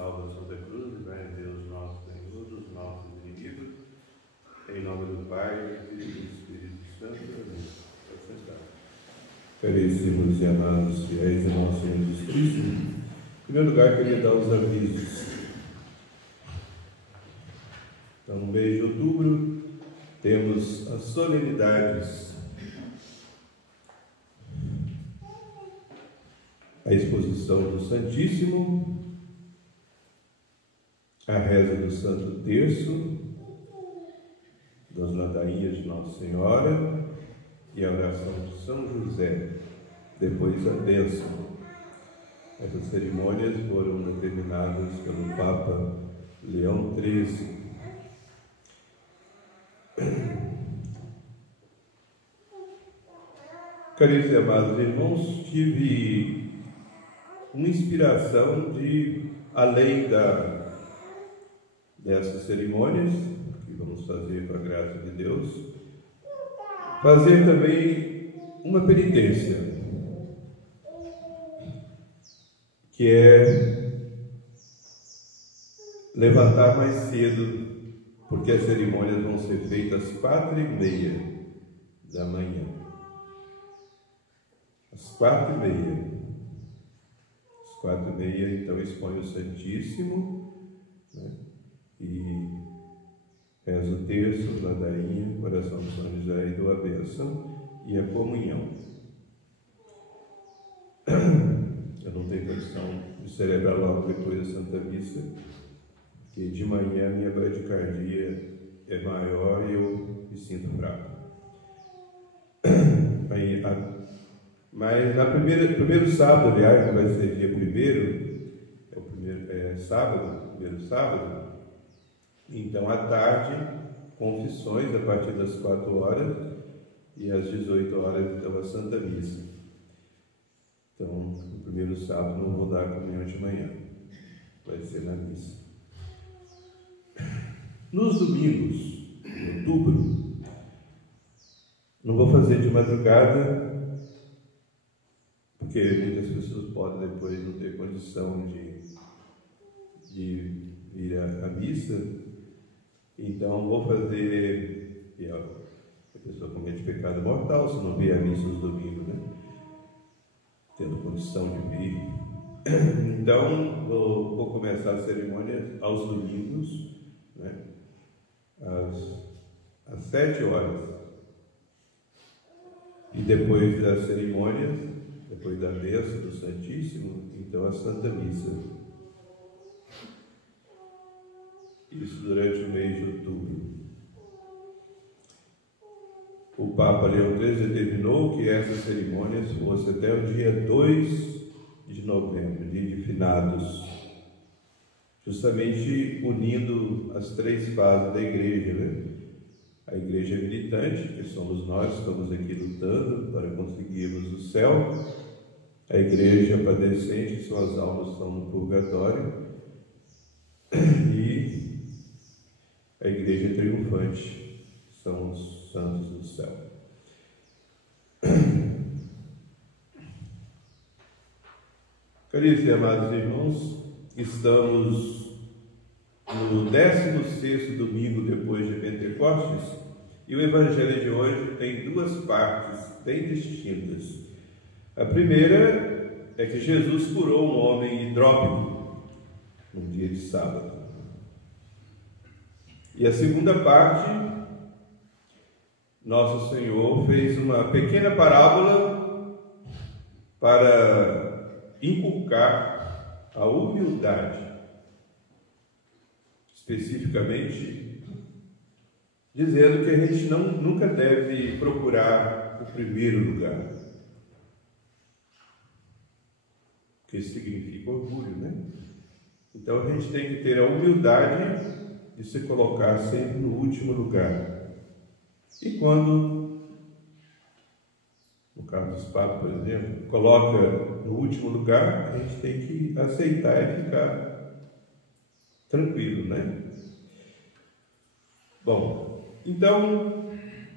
final da Santa Cruz, livrai Deus nosso Senhor dos nossos inimigos. Em nome do Pai, do Filho e do Espírito Santo. Amém. Pode sentar. Caríssimos e amados fiéis de nosso Senhor Jesus Cristo, em primeiro lugar, queria dar os avisos. Então, no mês de outubro, temos as solenidades. A exposição do Santíssimo, a reza do Santo Terço, das ladainhas de Nossa Senhora e a oração de São José, depois a bênção. Essas cerimônias foram determinadas pelo Papa Leão XIII. Caríssimos e amados irmãos, tive uma inspiração de, além dessas cerimônias, que vamos fazer com a graça de Deus, fazer também uma penitência, que é levantar mais cedo, porque as cerimônias vão ser feitas às 4h30 da manhã. Às 4h30. Às 4h30, então, expõe o Santíssimo, né? E reza o terço, ladainha, coração de São José e dou a bênção e a comunhão. Eu não tenho condição de celebrar logo depois da Santa Missa, porque de manhã a minha bradicardia é maior e eu me sinto fraco. Mas primeiro sábado, aliás, que vai ser dia primeiro sábado, então à tarde, confissões a partir das 4h e às 18h, então a Santa Missa. Então, no primeiro sábado não vou dar comunhão de manhã, vai ser na missa. Nos domingos, em outubro, não vou fazer de madrugada, porque muitas pessoas podem depois não ter condição de ir à missa. Então vou fazer, e a pessoa comete pecado mortal se não vir à missa nos domingos, né? Tendo condição de vir. Então vou começar a cerimônia aos domingos, né? Às 7h. E depois das cerimônias, depois da bênção do Santíssimo, então a Santa Missa. Isso durante o mês de outubro. O Papa Leão XIII determinou que essas cerimônias fossem até o dia 2 de novembro, dia de finados, justamente unindo as 3 fases da igreja, né? A igreja militante, que somos nós, estamos aqui lutando para conseguirmos o céu. A igreja padecente, que suas almas estão no purgatório. E a igreja triunfante, que são os santos do céu. Caríssimos e amados irmãos, estamos no 16º domingo depois de Pentecostes, e o Evangelho de hoje tem 2 partes bem distintas. A primeira é que Jesus curou um homem hidrópico num dia de sábado. E a segunda parte, Nosso Senhor fez uma pequena parábola para inculcar a humildade, especificamente dizendo que a gente nunca deve procurar o primeiro lugar, que isso significa orgulho, né? Então a gente tem que ter a humildade de se colocar sempre no último lugar. E quando, no caso dos papas, por exemplo, coloca no último lugar, a gente tem que aceitar e ficar tranquilo, né? Bom, então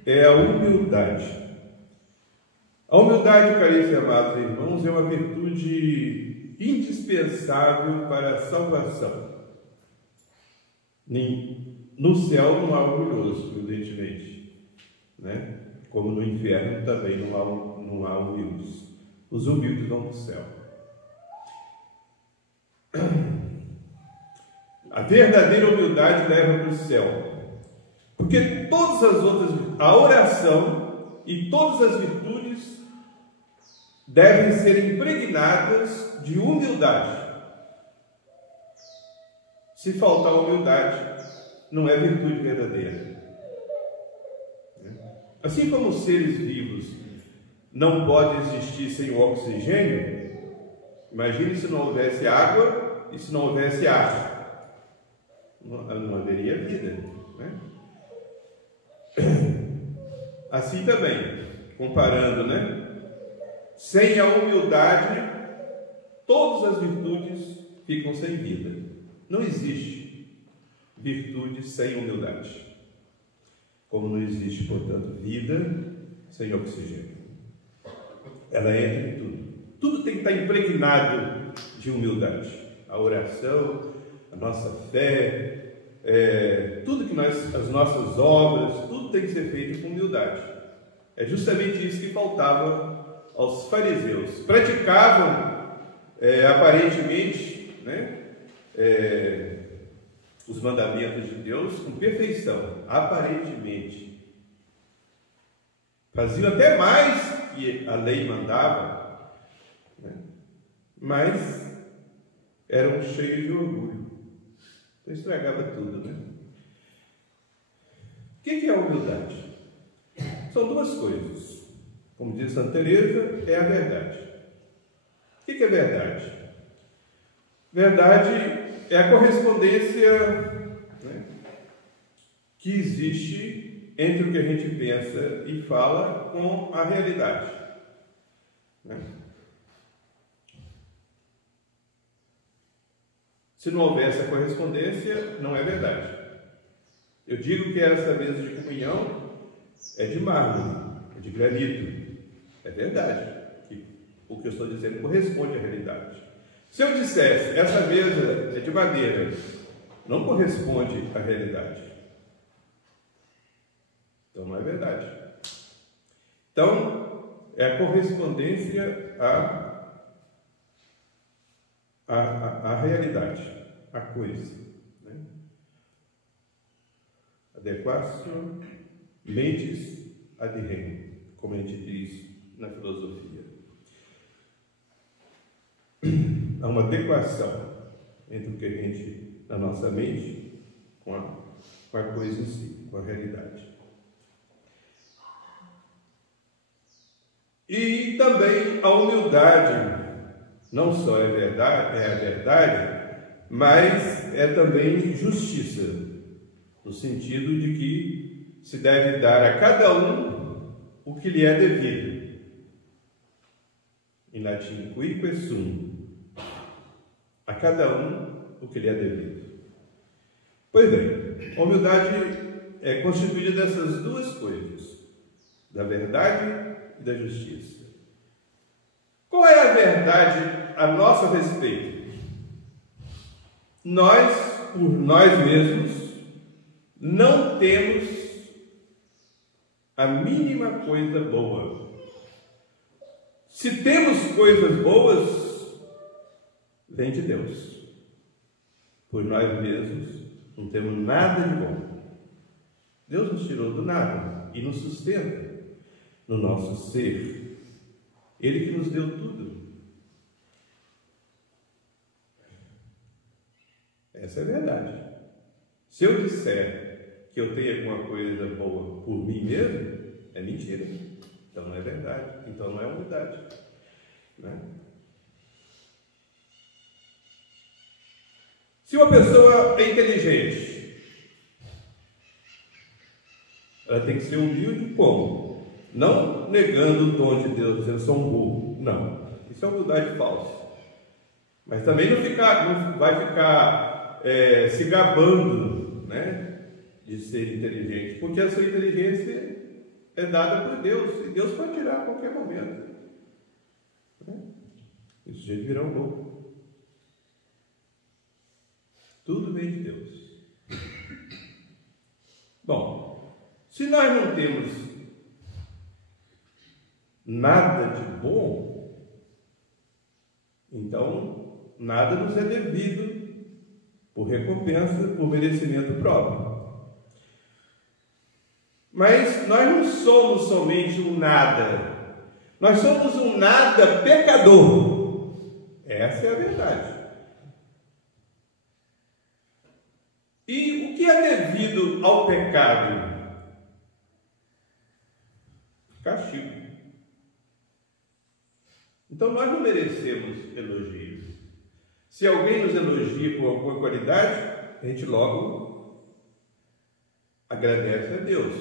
é a humildade. A humildade, caríssimos e amados irmãos, é uma virtude indispensável indispensável para a salvação. No céu não há orgulhoso, evidentemente, né? Como no inferno também não há humildes. Os humildes vão para o céu. A verdadeira humildade leva para o céu, porque todas as outras, a oração e todas as virtudes devem ser impregnadas de humildade. Se faltar humildade, não é virtude verdadeira. Assim como os seres vivos não podem existir sem o oxigênio, imagine se não houvesse água e se não houvesse ar. Não haveria vida, né? Assim também, comparando, né? Sem a humildade, todas as virtudes ficam sem vida. Não existe virtude sem humildade. Como não existe, portanto, vida sem oxigênio. Ela entra em tudo. Tudo tem que estar impregnado de humildade. A oração, a nossa fé, tudo que as nossas obras, tudo tem que ser feito com humildade. É justamente isso que faltava aos fariseus. Praticavam, aparentemente, né, os mandamentos de Deus com perfeição, aparentemente. Faziam até mais que a lei mandava, né, mas eram cheios de orgulho. Então estragava tudo, né? O que é a humildade? São duas coisas. Como diz Santa Teresa, é a verdade. O que é verdade? Verdade é a correspondência, né, que existe entre o que a gente pensa e fala com a realidade, né? Se não houver essa correspondência, não é verdade. Eu digo que essa mesa de comunhão é de mármore, é de granito. É verdade. O que eu estou dizendo corresponde à realidade. Se eu dissesse, essa mesa é de madeira, não corresponde à realidade. Então não é verdade. Então, é a correspondência à realidade, à coisa, né? Adequatio mentis ad rem, como a gente diz na filosofia. Há uma adequação entre o que a gente, na nossa mente, com a coisa em si, com a realidade. E também a humildade não só é a verdade, mas é também justiça, no sentido de que se deve dar a cada um o que lhe é devido. Em latim, quique sum. A cada um o que lhe é devido. Pois bem, a humildade é constituída dessas duas coisas, da verdade e da justiça. Qual é a verdade a nosso respeito? Nós, por nós mesmos, não temos a mínima coisa boa. Se temos coisas boas, vem de Deus. Por nós mesmos, não temos nada de bom. Deus nos tirou do nada e nos sustenta no nosso ser. Ele que nos deu tudo. Essa é a verdade. Se eu disser que eu tenho alguma coisa boa por mim mesmo, é mentira. Então não é verdade. Então não é humildade, né? Se uma pessoa é inteligente, ela tem que ser humilde como? Não negando o dom de Deus, dizendo sou um burro. Não. Isso é humildade falsa. Mas também não vai ficar se gabando, né, de ser inteligente, porque a sua inteligência é dada por Deus, e Deus pode tirar a qualquer momento. Isso já virá um louco. Tudo vem de Deus. Bom, se nós não temos nada de bom, então nada nos é devido por recompensa, por merecimento próprio. Mas nós não somos somente um nada, nós somos um nada pecador. Essa é a verdade. E o que é devido ao pecado? Castigo. Então nós não merecemos elogios. Se alguém nos elogia por alguma qualidade, a gente logo agradece a Deus.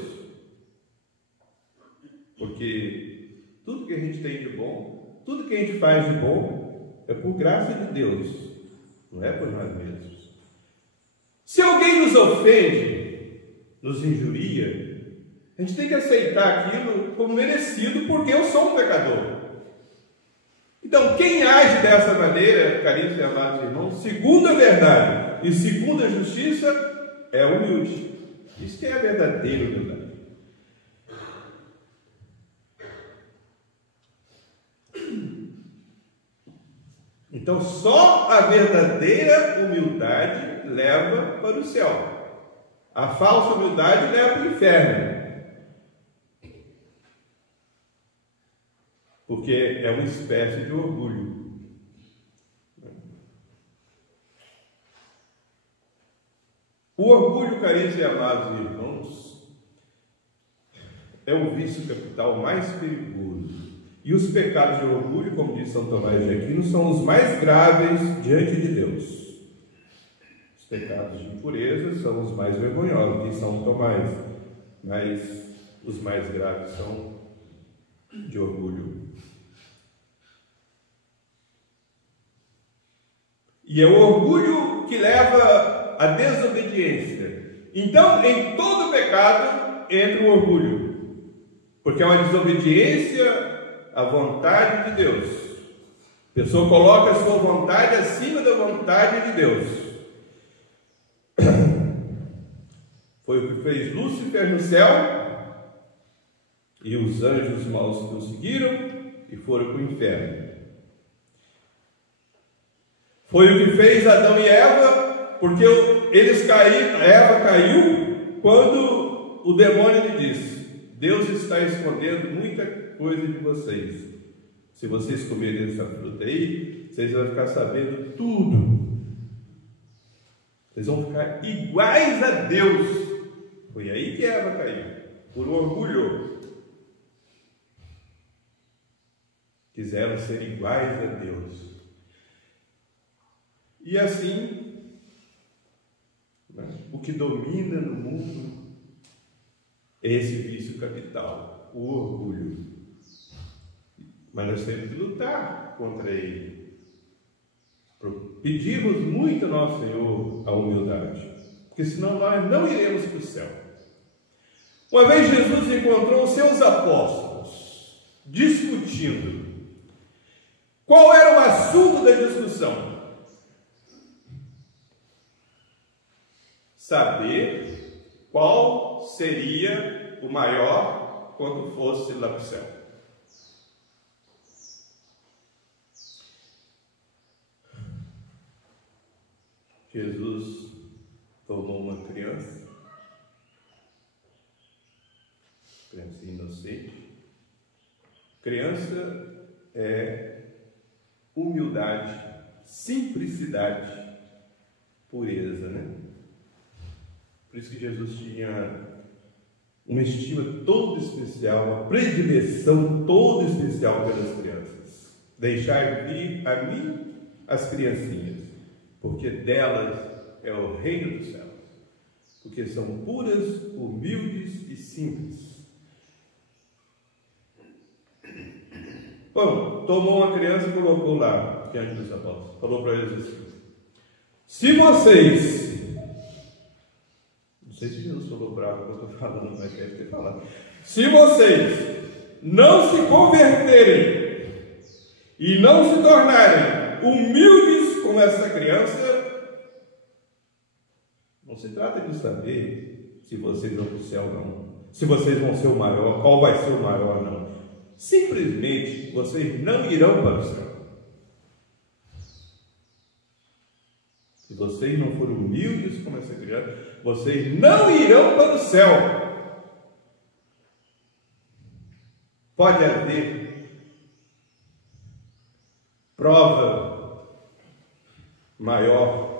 Porque tudo que a gente tem de bom, tudo que a gente faz de bom, é por graça de Deus, não é por nós mesmos. Se alguém nos ofende, nos injuria, a gente tem que aceitar aquilo como merecido, porque eu sou um pecador. Então, quem age dessa maneira, caríssimos e amados irmãos, segundo a verdade e segundo a justiça, é humilde. Isso que é a verdadeira humildade. Então, só a verdadeira humildade leva para o céu. A falsa humildade leva para o inferno. Porque é uma espécie de orgulho. O orgulho, caríssimos e amados irmãos, é o vício capital mais perigoso. E os pecados de orgulho, como diz São Tomás de Aquino, são os mais graves diante de Deus. Os pecados de impureza são os mais vergonhosos, diz São Tomás, mas os mais graves são de orgulho. E é o orgulho que leva à desobediência. Então, em todo pecado entra o orgulho, porque é uma desobediência à vontade de Deus. A pessoa coloca a sua vontade acima da vontade de Deus. Foi o que fez Lúcifer no céu, e os anjos maus conseguiram e foram para o inferno. Foi o que fez Adão e Eva, porque eles caíram, Eva caiu quando o demônio lhe disse: Deus está escondendo muita coisa de vocês. Se vocês comerem essa fruta aí, vocês vão ficar sabendo tudo. Vocês vão ficar iguais a Deus. Foi aí que Eva caiu, por orgulho. Quiseram ser iguais a Deus. E assim, o que domina no mundo é esse vício capital, o orgulho. Mas nós temos que lutar contra ele. Pedimos muito ao nosso Senhor a humildade, porque senão nós não iremos para o céu. Uma vez Jesus encontrou os seus apóstolos discutindo. Qual era o assunto da discussão? Saber qual seria o maior quando fosse lá para o céu. Jesus tomou uma criança inocente. Criança é humildade, simplicidade, pureza, né? Por isso que Jesus tinha uma estima toda especial, uma predileção toda especial pelas crianças. Deixar vir a mim as criancinhas, porque delas é o reino dos céus, porque são puras, humildes e simples. Bom, tomou uma criança e colocou lá diante dos apóstolos. Falou para eles assim: se vocês, não sei se Jesus falou bravo que eu estou falando, mas deve ter falado. Se vocês não se converterem e não se tornarem humildes como essa criança, se trata de saber se vocês vão para o céu ou não, se vocês vão ser o maior, qual vai ser o maior, não. Simplesmente vocês não irão para o céu. Se vocês não forem humildes como essa criança, vocês não irão para o céu. Pode haver prova maior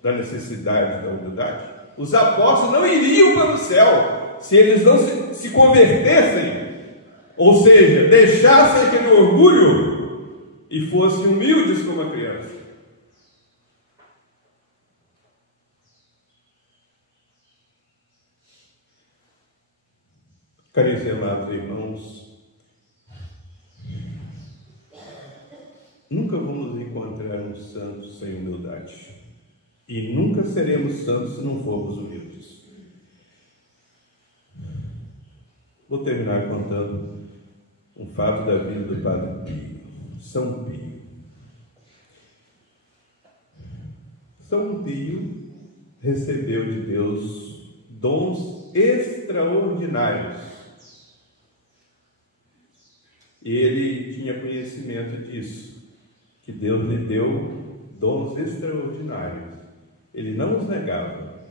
da necessidade da humildade? Os apóstolos não iriam para o céu se eles não se convertessem, ou seja, deixassem aquele orgulho e fossem humildes como a criança. Caríssimos amados irmãos, nunca vamos encontrar um santo sem humildade. E nunca seremos santos se não formos humildes. Vou terminar contando um fato da vida do Padre Pio, São Pio. São Pio recebeu de Deus dons extraordinários. E ele tinha conhecimento disso, que Deus lhe deu dons extraordinários. Ele não os negava.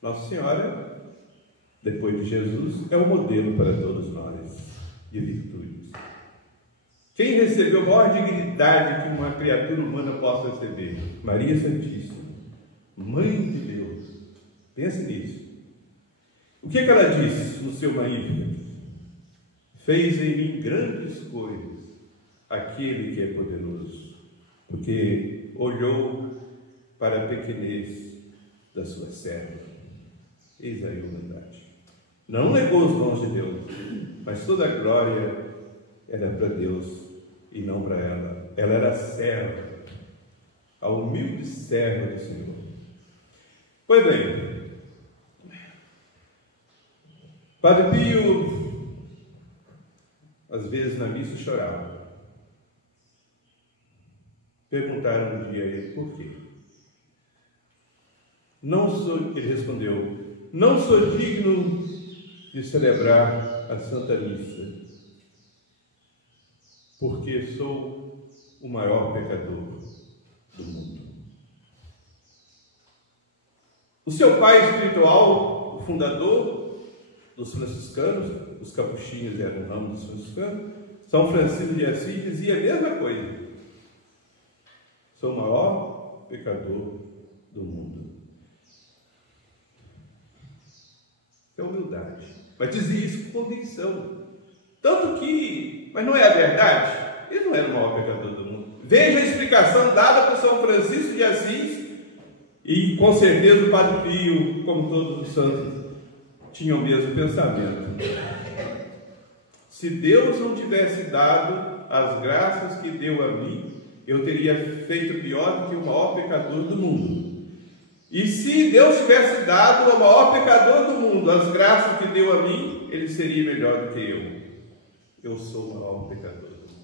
Nossa Senhora, depois de Jesus, é o modelo para todos nós de virtudes. Quem recebeu a maior dignidade que uma criatura humana possa receber? Maria Santíssima, Mãe de Deus. Pense nisso. O que ela disse no seu Magníficat? Fez em mim grandes coisas aquele que é poderoso, porque olhou para a pequenez da sua serva. Eis aí a humildade. Não negou os dons de Deus, mas toda a glória era para Deus e não para ela. Ela era serva, a humilde serva do Senhor. Pois bem, Padre Pio, às vezes na missa chorava. Perguntaram um dia a ele por quê. Ele respondeu: não sou digno de celebrar a Santa Missa, porque sou o maior pecador do mundo. O seu pai espiritual, o fundador dos franciscanos, os capuchinhos eram o nome dos franciscanos, São Francisco de Assis, dizia a mesma coisa: sou o maior pecador do mundo. É humildade, mas dizia isso com convicção, tanto que, mas não é a verdade, ele não era o maior pecador do mundo. Veja a explicação dada por São Francisco de Assis, e com certeza o Padre Pio, como todos os santos, tinham o mesmo pensamento. Se Deus não tivesse dado as graças que deu a mim, eu teria feito pior do que o maior pecador do mundo. E se Deus tivesse dado ao maior pecador do mundo as graças que deu a mim, ele seria melhor do que eu. Eu sou o maior pecador do mundo.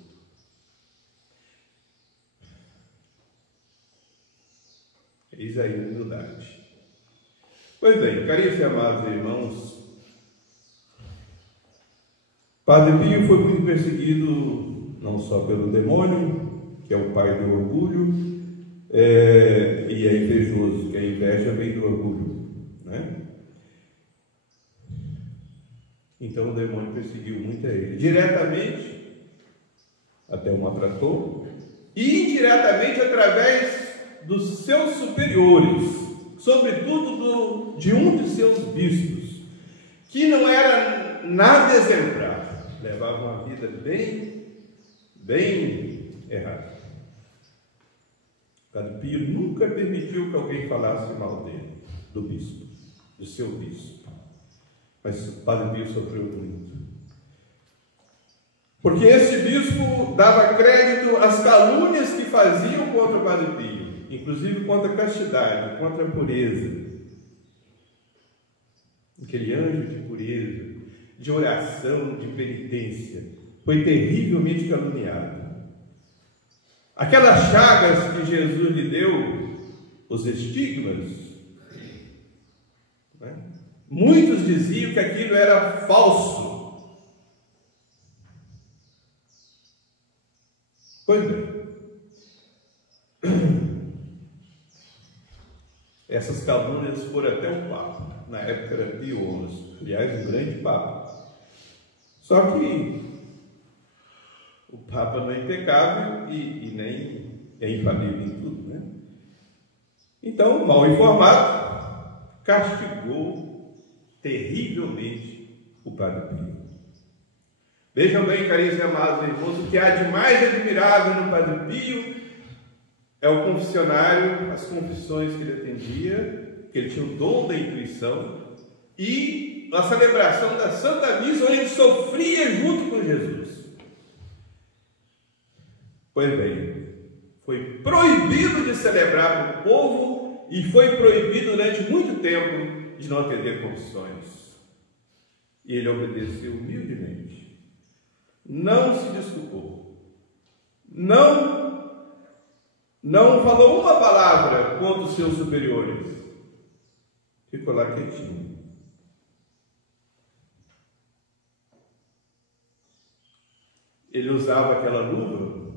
Eis aí a humildade. Pois bem, caríssimos e amados irmãos, Padre Pio foi muito perseguido, não só pelo demônio, que é o pai do orgulho, e é invejoso, que a inveja vem do orgulho, né? Então o demônio perseguiu muito a ele, diretamente, até o maltratou, e indiretamente através dos seus superiores, sobretudo de um de seus bispos, que não era nada exemplar, levava uma vida bem errada. Padre Pio nunca permitiu que alguém falasse mal dele, do bispo, do seu bispo. Mas o Padre Pio sofreu muito. Porque esse bispo dava crédito às calúnias que faziam contra o Padre Pio, inclusive contra a castidade, contra a pureza. Aquele anjo de pureza, de oração, de penitência, foi terrivelmente caluniado. Aquelas chagas que Jesus lhe deu os estigmas, né? Muitos diziam que aquilo era falso. Pois bem, essas calúnias foram até o Papa. Na época era Pio XI, aliás, um grande Papa. Só que o Papa não é impecável e nem é infalível em tudo, né? Então, mal informado, castigou terrivelmente o Padre Pio. Vejam bem, caríssimos e amados irmãos, o que há de mais admirável no Padre Pio é o confessionário, as confissões que ele atendia, que ele tinha o dom da intuição, e a celebração da Santa Missa, onde ele sofria junto com Jesus. Pois bem, foi proibido de celebrar para o povo e foi proibido durante muito tempo de não atender confissões. E ele obedeceu humildemente. Não se desculpou. Não falou uma palavra contra os seus superiores. Ficou lá quietinho. Ele usava aquela luva,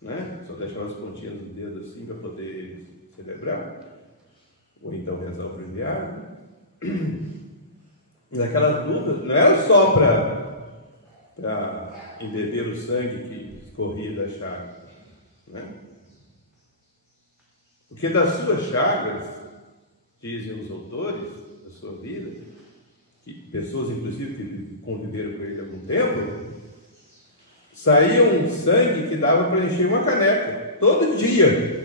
né? Só deixava as pontinhas do dedo assim para poder celebrar, ou então rezar o breviário. Mas aquelas luvas não era só para embeber o sangue que escorria da chaga, né? Porque das suas chagas, dizem os autores da sua vida, que pessoas inclusive que conviveram com ele há algum tempo, saía um sangue que dava para encher uma caneca, todo dia.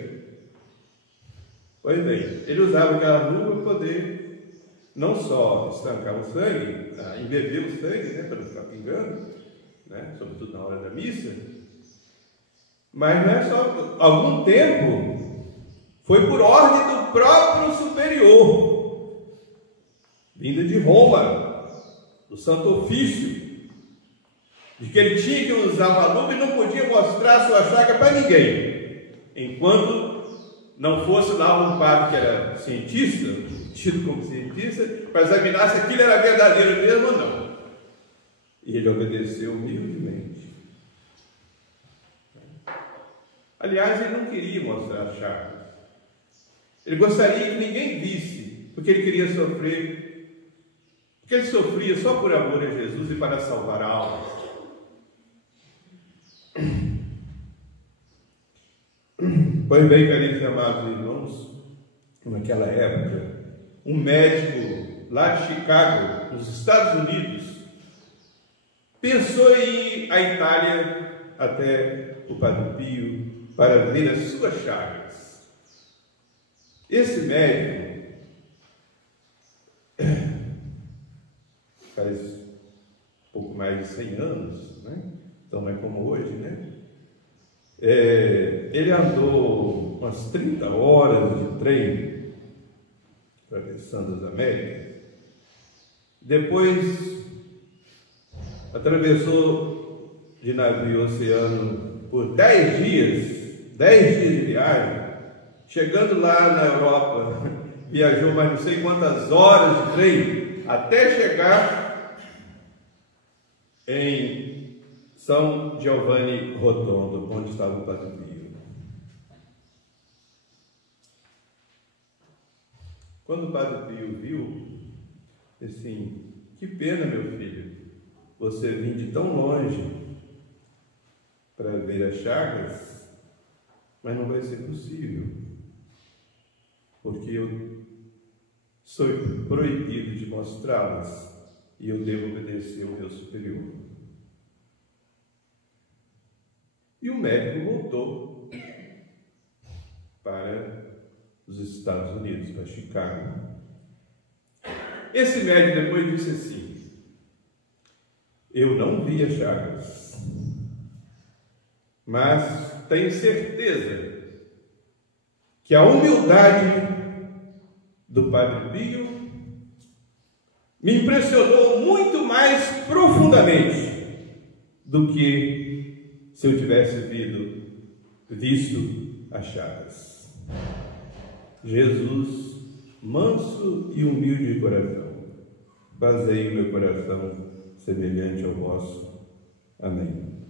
Pois bem, ele usava aquela luva para poder não só estancar o sangue, embeber o sangue, né, para não ficar pingando, né, sobretudo na hora da missa, mas não é só, algum tempo, foi por ordem do próprio superior, vinda de Roma, do Santo Ofício, de que ele tinha que usar uma luva e não podia mostrar sua chaga para ninguém, enquanto não fosse lá um padre que era cientista, tido como cientista, para examinar se aquilo era verdadeiro mesmo ou não. E ele obedeceu humildemente. Aliás, ele não queria mostrar as chagas. Ele gostaria que ninguém visse, porque ele queria sofrer, porque ele sofria só por amor a Jesus e para salvar almas. Pois bem, caríssimos e amados irmãos, naquela época, um médico lá de Chicago, nos Estados Unidos, pensou em ir à Itália até o Padre Pio para ver as suas chagas. Esse médico faz pouco mais de 100 anos, né? Então não é como hoje, né? Ele andou umas 30 horas de trem atravessando as Américas, depois atravessou de navio oceano por 10 dias de viagem, chegando lá na Europa, viajou mais não sei quantas horas de trem, até chegar em São Giovanni Rotondo, onde estava o Padre Pio. Quando o Padre Pio viu, assim, que pena, meu filho, você vir de tão longe para ver as chagas, mas não vai ser possível, porque eu sou proibido de mostrá-las e eu devo obedecer ao meu superior. E o médico voltou para os Estados Unidos, para Chicago. Esse médico depois disse assim: eu não vi as chagas, mas tenho certeza que a humildade do Padre Pio me impressionou muito mais profundamente do que se eu tivesse visto as chagas. Jesus, manso e humilde de coração, fazei o meu coração semelhante ao vosso. Amém.